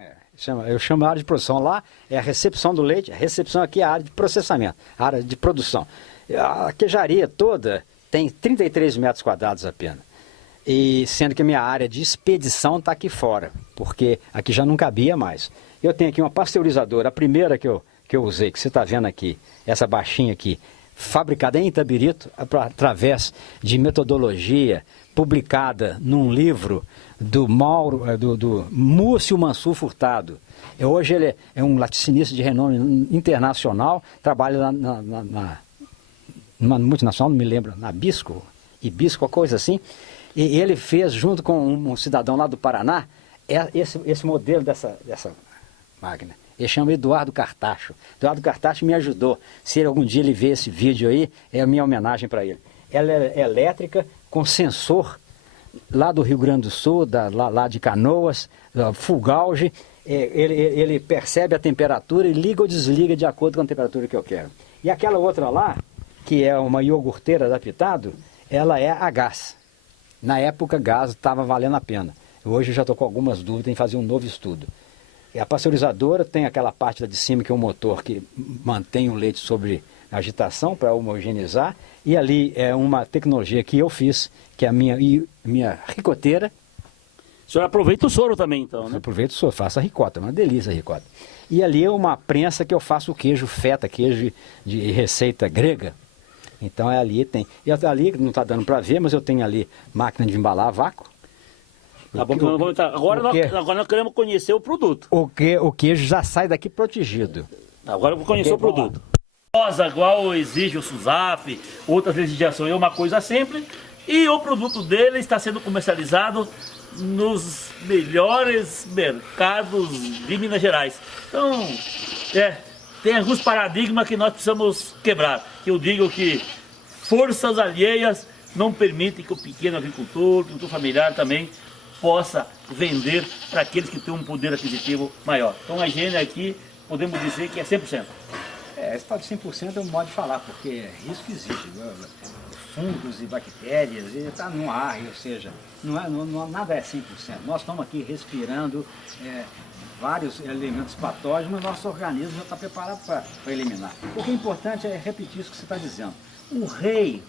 Eu chamo a área de produção, lá é a recepção do leite, a recepção aqui é a área de processamento, a área de produção. A queijaria toda tem 33 metros quadrados apenas, e sendo que a minha área de expedição está aqui fora, porque aqui já não cabia mais. Eu tenho aqui uma pasteurizadora, a primeira que eu usei, que você está vendo aqui, essa baixinha aqui, fabricada em Itabirito, através de metodologia publicada num livro do Múcio Mansur Furtado. Hoje ele é um laticinista de renome internacional, trabalha numa multinacional, não me lembro, na Ibisco, coisa assim, e ele fez, junto com um cidadão lá do Paraná, esse modelo dessa máquina. Ele chama Eduardo Cartacho. Eduardo Cartacho me ajudou. Se algum dia ele ver esse vídeo aí, é a minha homenagem para ele. Ela é elétrica, com sensor lá do Rio Grande do Sul, lá de Canoas, full gauge. Ele percebe a temperatura e liga ou desliga de acordo com a temperatura que eu quero. E aquela outra lá, que é uma iogurteira adaptado, ela é a gás. Na época, gás estava valendo a pena. Hoje eu já estou com algumas dúvidas em fazer um novo estudo. E a pasteurizadora tem aquela parte lá de cima que é um motor que mantém o leite sobre agitação para homogeneizar. E ali é uma tecnologia que eu fiz, que é a minha ricoteira. O senhor aproveita o soro também, então, né? Eu aproveito o soro, faço a ricota, uma delícia a ricota. E ali é uma prensa que eu faço o queijo feta, queijo de receita grega. Então ali tem. E ali não está dando para ver, mas eu tenho ali máquina de embalar a vácuo. Tá bom, agora nós queremos conhecer o produto. O queijo já sai daqui protegido. Agora eu vou conhecer o produto. Rosa, igual exige o SUSAF, outras legislações, é uma coisa simples. E o produto dele está sendo comercializado nos melhores mercados de Minas Gerais. Então, tem alguns paradigmas que nós precisamos quebrar. Eu digo que forças alheias não permitem que o pequeno agricultor familiar também possa vender para aqueles que têm um poder aquisitivo maior. Então a higiene aqui, podemos dizer que é 100%. Esse tal de 100% é um modo de falar, porque risco existe. Fungos e bactérias, está no ar, ou seja, nada é 100%. Nós estamos aqui respirando vários elementos patógenos, mas nosso organismo já está preparado para eliminar. O que é importante é repetir isso que você está dizendo. O rei,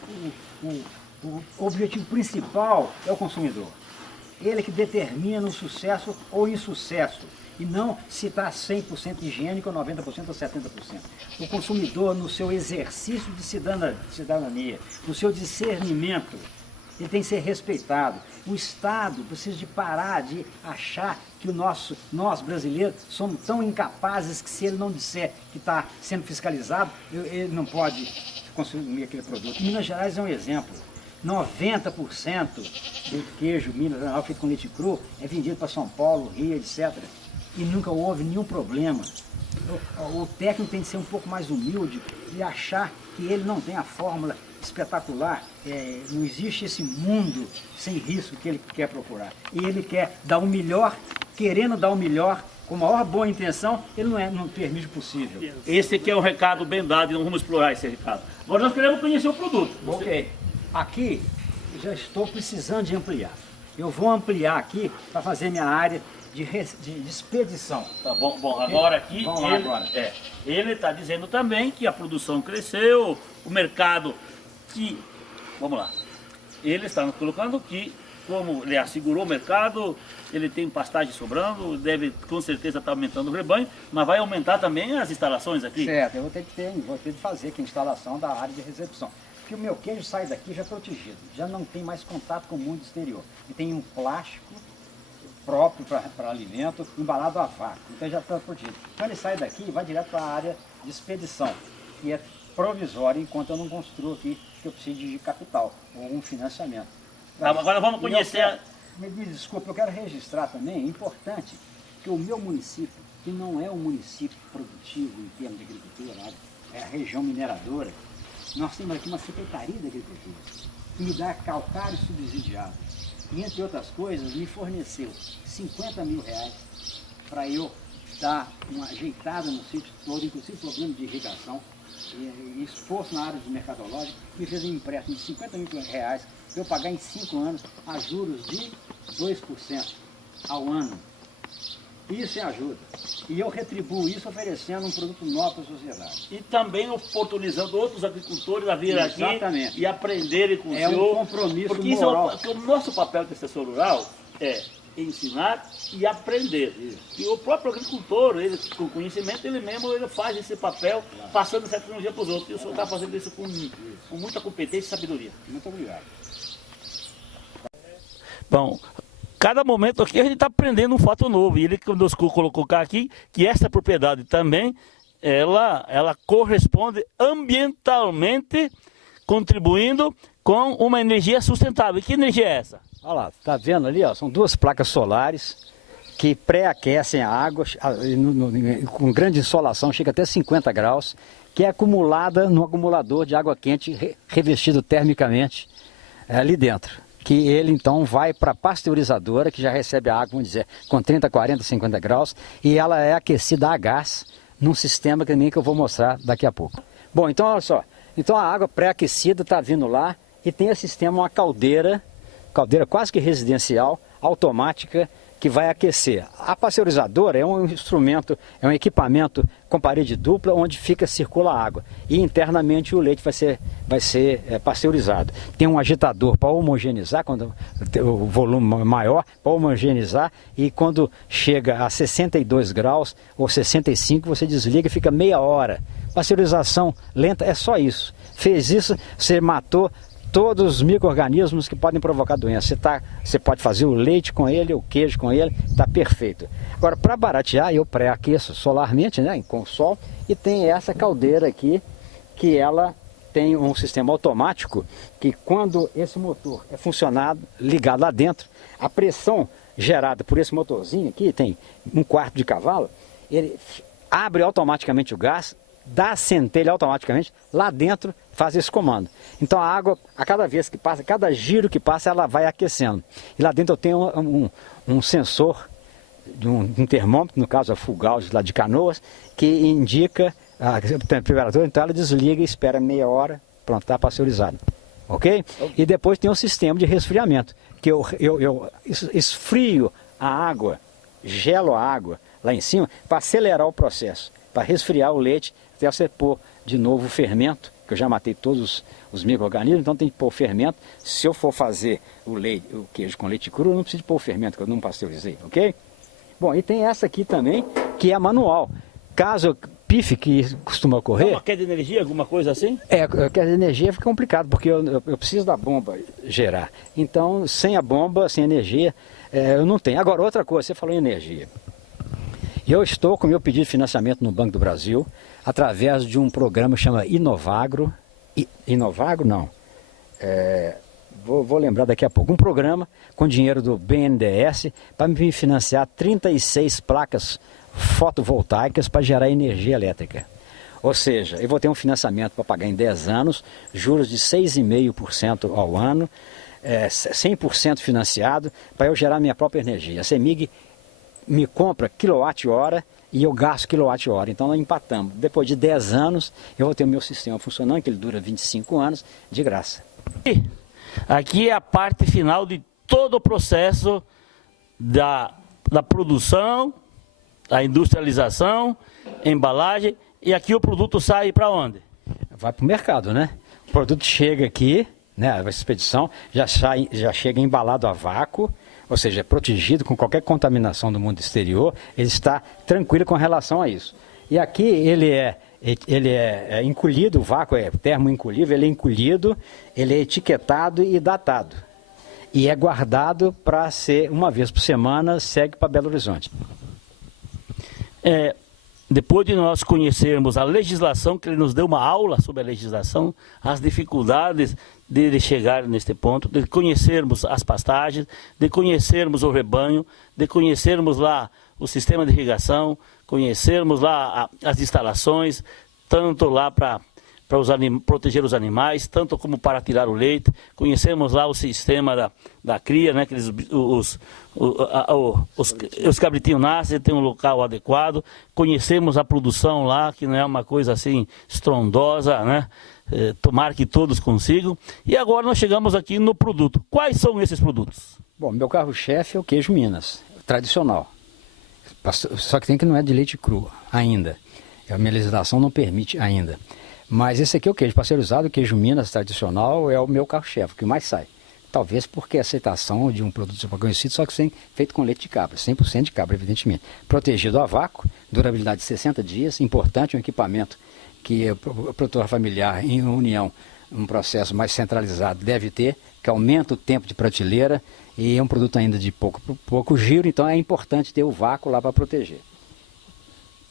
o objetivo principal é o consumidor. Ele que determina o sucesso ou insucesso, e não se está 100% higiênico, ou 90% ou 70%. O consumidor, no seu exercício de cidadania, no seu discernimento, ele tem que ser respeitado. O Estado precisa de parar de achar que nós brasileiros somos tão incapazes que, se ele não disser que está sendo fiscalizado, ele não pode consumir aquele produto. Minas Gerais é um exemplo. 90% do queijo Minas feito com leite cru é vendido para São Paulo, Rio, etc. e nunca houve nenhum problema. O técnico tem que ser um pouco mais humilde e achar que ele não tem a fórmula espetacular. Não existe esse mundo sem risco que ele quer procurar. E ele quer dar o melhor, querendo dar o melhor, com a maior boa intenção, ele não permite o possível. Esse aqui é um recado bem dado e não vamos explorar esse recado. Agora nós queremos conhecer o produto. Ok. Aqui, já estou precisando de ampliar. Eu vou ampliar aqui para fazer minha área de expedição. Tá bom, agora aqui ele está dizendo também que a produção cresceu, o mercado que... Vamos lá. Ele está nos colocando que, como ele assegurou o mercado, ele tem pastagem sobrando, deve com certeza estar aumentando o rebanho, mas vai aumentar também as instalações aqui. Certo, eu vou ter de fazer aqui a instalação da área de recepção. Porque o meu queijo sai daqui já protegido, já não tem mais contato com o mundo exterior. E tem um plástico próprio para alimento, embalado a vácuo, então já está protegido. Então ele sai daqui e vai direto para a área de expedição, que é provisória enquanto eu não construo aqui, que eu preciso de capital ou um financiamento. Agora vamos conhecer... Me desculpe, eu quero registrar também, é importante que o meu município, que não é um município produtivo em termos de agricultura, é a região mineradora, nós temos aqui uma Secretaria da Agricultura, que me dá calcário subsidiado. E, entre outras coisas, me forneceu 50 mil reais para eu dar uma ajeitada no sítio todo, inclusive problema de irrigação, e esforço na área de mercadológica, me fez um empréstimo de 50 mil reais para eu pagar em 5 anos a juros de 2% ao ano. Isso é ajuda. E eu retribuo isso oferecendo um produto novo para a sociedade. E também oportunizando outros agricultores a vir aqui e aprenderem com o senhor. É um compromisso porque moral. Porque o nosso papel de assessor rural é ensinar e aprender. Isso. E o próprio agricultor, ele, com conhecimento, ele faz esse papel, passando essa tecnologia para os outros. E o senhor está fazendo isso com muita competência e sabedoria. Muito obrigado. Bom, cada momento aqui a gente está aprendendo um fato novo. E ele conosco colocou aqui que essa propriedade também, ela corresponde ambientalmente, contribuindo com uma energia sustentável. E que energia é essa? Olha lá, tá vendo ali, ó, são duas placas solares que pré-aquecem a água com grande insolação, chega até 50 graus, que é acumulada no acumulador de água quente revestido termicamente ali dentro. Que ele então vai para a pasteurizadora, que já recebe a água, vamos dizer, com 30, 40, 50 graus, e ela é aquecida a gás num sistema que eu vou mostrar daqui a pouco. Bom, então olha só, então a água pré-aquecida está vindo lá e tem esse sistema, uma caldeira quase que residencial, automática, que vai aquecer. A pasteurizadora é um instrumento, é um equipamento com parede dupla onde circula a água. E internamente o leite vai ser pasteurizado. Tem um agitador para homogeneizar, quando o volume maior, para homogeneizar, e quando chega a 62 graus ou 65, você desliga e fica meia hora. Pasteurização lenta é só isso. Fez isso, você matou todos os micro-organismos que podem provocar doença. Você pode fazer o leite com ele, o queijo com ele, está perfeito. Agora, para baratear, eu pré-aqueço solarmente, né, com o sol, e tem essa caldeira aqui, que ela tem um sistema automático, que quando esse motor é funcionado, ligado lá dentro, a pressão gerada por esse motorzinho aqui, tem 1/4 de cavalo, ele abre automaticamente o gás, dá a centelha automaticamente, lá dentro faz esse comando. Então a água, a cada vez que passa, cada giro que passa, ela vai aquecendo. E lá dentro eu tenho um sensor, um termômetro, no caso a Fulgauge lá de Canoas, que indica a temperatura, então ela desliga e espera meia hora, pronto, está pasteurizado. Ok? E depois tem um sistema de resfriamento, que eu esfrio a água, gelo a água lá em cima, para acelerar o processo, para resfriar o leite, até você pôr de novo o fermento, que eu já matei todos os micro-organismos, então tem que pôr o fermento. Se eu for fazer o queijo com leite cru, eu não preciso pôr o fermento, que eu não pasteurizei, ok? Bom, e tem essa aqui também, que é manual. Caso pife, que costuma ocorrer... Uma queda de energia, alguma coisa assim? Queda de energia fica complicado, porque eu preciso da bomba gerar. Então, sem a bomba, sem energia, eu não tenho. Agora, outra coisa, você falou em energia. Eu estou com meu pedido de financiamento no Banco do Brasil, através de um programa que chama Inovagro. Inovagro não. vou lembrar daqui a pouco, um programa com dinheiro do BNDES para me financiar 36 placas fotovoltaicas para gerar energia elétrica. Ou seja, eu vou ter um financiamento para pagar em 10 anos, juros de 6,5% ao ano, 100% financiado, para eu gerar minha própria energia. A CEMIG me compra quilowatt-hora e eu gasto quilowatt-hora. Então nós empatamos. Depois de 10 anos, eu vou ter o meu sistema funcionando, que ele dura 25 anos, de graça. Aqui é a parte final de todo o processo da produção, da industrialização, embalagem, e aqui o produto sai para onde? Vai para o mercado, né? O produto chega aqui, né? A expedição já chega embalado a vácuo, ou seja, é protegido com qualquer contaminação do mundo exterior, ele está tranquilo com relação a isso. E aqui ele é encolhido, o vácuo é termoencolhível, ele é encolhido, ele é etiquetado e datado. E é guardado para ser, uma vez por semana, segue para Belo Horizonte. Depois de nós conhecermos a legislação, que ele nos deu uma aula sobre a legislação, as dificuldades de chegar neste ponto, de conhecermos as pastagens, de conhecermos o rebanho, de conhecermos lá o sistema de irrigação, conhecermos lá as instalações, tanto lá para proteger os animais, tanto como para tirar o leite, conhecemos lá o sistema da cria, né, que os cabritinhos nascem, tem um local adequado, conhecemos a produção lá, que não é uma coisa assim estrondosa, né? Tomara que todos consigam. E agora nós chegamos aqui no produto. Quais são esses produtos? Bom, meu carro-chefe é o queijo Minas, tradicional. Só que não é de leite cru ainda. A minha legislação não permite ainda. Mas esse aqui é o queijo pasteurizado, o queijo Minas tradicional, é o meu carro-chefe, o que mais sai. Talvez porque a aceitação de um produto super conhecido, só que feito com leite de cabra, 100% de cabra, evidentemente. Protegido a vácuo, durabilidade de 60 dias, importante, um equipamento que o produtor familiar, em união, um processo mais centralizado, deve ter, que aumenta o tempo de prateleira e é um produto ainda de pouco giro, então é importante ter o vácuo lá para proteger.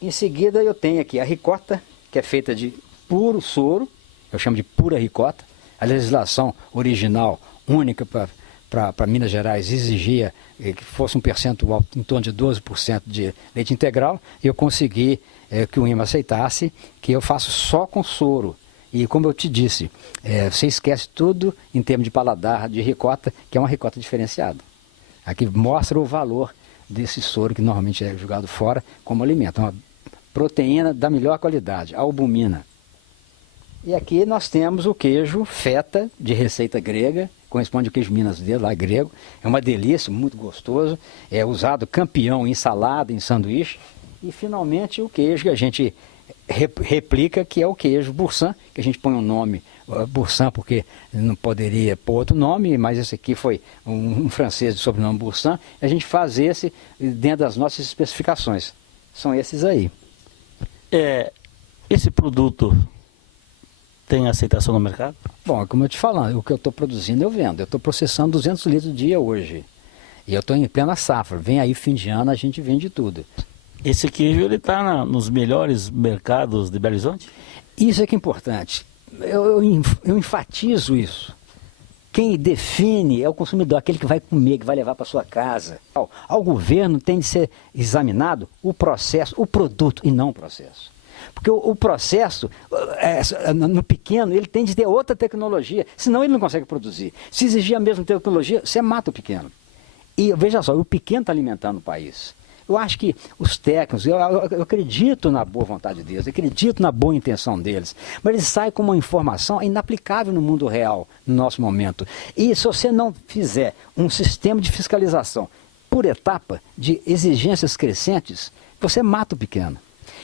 Em seguida eu tenho aqui a ricota, que é feita de puro soro, eu chamo de pura ricota. A legislação original, única para Minas Gerais, exigia que fosse um percentual em torno de 12% de leite integral, e eu consegui que o IMA aceitasse, que eu faço só com soro. E como eu te disse, você esquece tudo em termos de paladar, de ricota, que é uma ricota diferenciada. Aqui mostra o valor desse soro que normalmente é jogado fora como alimento. Uma proteína da melhor qualidade, a albumina. E aqui nós temos o queijo feta, de receita grega, corresponde ao queijo Minas dele, lá grego. É uma delícia, muito gostoso. É usado campeão em salada, em sanduíche. E finalmente o queijo que a gente replica, que é o queijo Boursin, que a gente põe um nome Boursin porque não poderia pôr outro nome, mas esse aqui foi um francês de sobrenome Boursin. A gente faz esse dentro das nossas especificações. São esses aí. Esse produto tem aceitação no mercado? Bom, como eu te falando, o que eu estou produzindo eu vendo. Eu estou processando 200 litros dia hoje. E eu estou em plena safra. Vem aí fim de ano, a gente vende tudo. Esse queijo ele está nos melhores mercados de Belo Horizonte? Isso é que é importante. Eu enfatizo isso. Quem define é o consumidor, aquele que vai comer, que vai levar para sua casa. Ao governo tem de ser examinado o processo, o produto e não o processo. Porque o processo, no pequeno, ele tem de ter outra tecnologia, senão ele não consegue produzir. Se exigir a mesma tecnologia, você mata o pequeno. E veja só, o pequeno está alimentando o país. Eu acho que os técnicos, eu acredito na boa vontade deles, acredito na boa intenção deles, mas eles saem com uma informação inaplicável no mundo real, no nosso momento. E se você não fizer um sistema de fiscalização por etapa, de exigências crescentes, você mata o pequeno.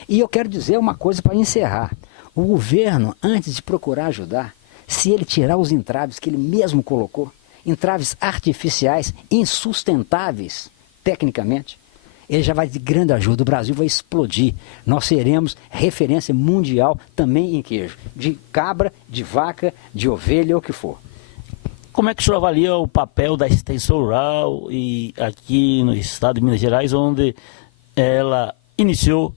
E eu quero dizer uma coisa para encerrar. O governo, antes de procurar ajudar, se ele tirar os entraves que ele mesmo colocou, entraves artificiais, insustentáveis, tecnicamente, ele já vai de grande ajuda. O Brasil vai explodir. Nós seremos referência mundial também em queijo. De cabra, de vaca, de ovelha, ou o que for. Como é que o senhor avalia o papel da extensão rural e aqui no estado de Minas Gerais, onde ela iniciou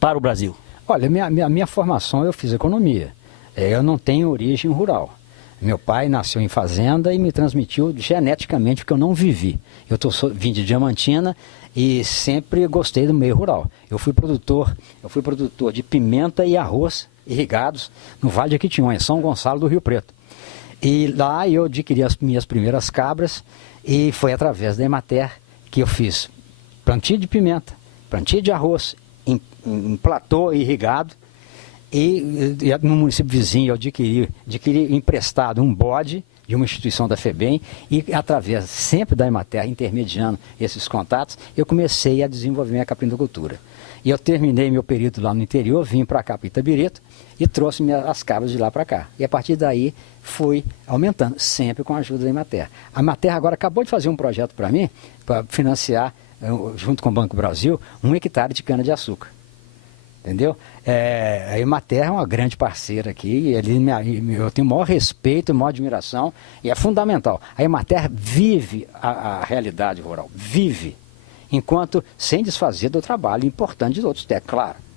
para o Brasil? Olha, minha formação, eu fiz economia. Eu não tenho origem rural. Meu pai nasceu em fazenda e me transmitiu geneticamente, porque eu não vivi. Vim de Diamantina e sempre gostei do meio rural. Eu fui produtor de pimenta e arroz irrigados no Vale de Jequitinhonha, São Gonçalo do Rio Preto. E lá eu adquiri as minhas primeiras cabras e foi através da Emater que eu fiz plantio de pimenta, plantio de arroz em platô irrigado. E no município vizinho eu adquiri emprestado um bode de uma instituição da FEBEM e através sempre da Emater, intermediando esses contatos, eu comecei a desenvolver minha caprinocultura. E eu terminei meu período lá no interior, vim para cá, para Itabirito, e trouxe as cabras de lá para cá. E a partir daí fui aumentando, sempre com a ajuda da Emater. A Emater agora acabou de fazer um projeto para mim, para financiar, junto com o Banco Brasil, 1 hectare de cana-de-açúcar. Entendeu? A Emater é uma grande parceira aqui, eu tenho o maior respeito, a maior admiração, e é fundamental. A Emater vive a realidade rural, vive, enquanto sem desfazer do trabalho importante de outros técnicos, claro.